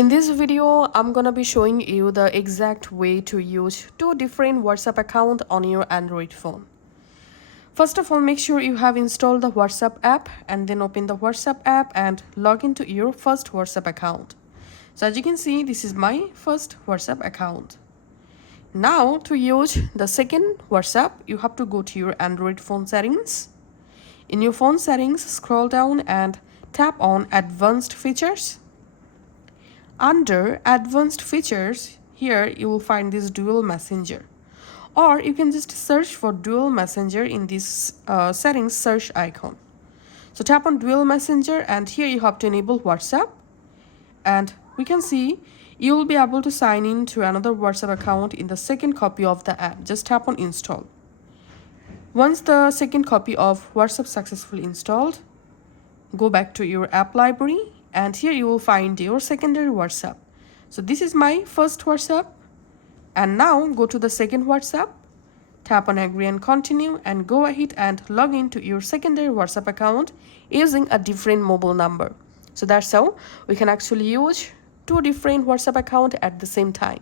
In this video, I'm gonna be showing you the exact way to use two different WhatsApp accounts on your Android phone. First of all, make sure you have installed the WhatsApp app and then open the WhatsApp app and log into your first WhatsApp account. So as you can see, this is my first WhatsApp account. Now to use the second WhatsApp, you have to go to your Android phone settings. In your phone settings, scroll down and tap on Advanced Features. Under Advanced Features, here you will find this Dual Messenger. Or you can just search for Dual Messenger in this settings search icon. So tap on Dual Messenger and here you have to enable WhatsApp. And we can see you will be able to sign in to another WhatsApp account in the second copy of the app. Just tap on Install. Once the second copy of WhatsApp successfully installed, go back to your app library and here you will find your secondary WhatsApp. So this is my first WhatsApp. And now go to the second WhatsApp, tap on Agree and Continue and go ahead and log into your secondary WhatsApp account using a different mobile number. So that's how we can actually use two different WhatsApp accounts at the same time.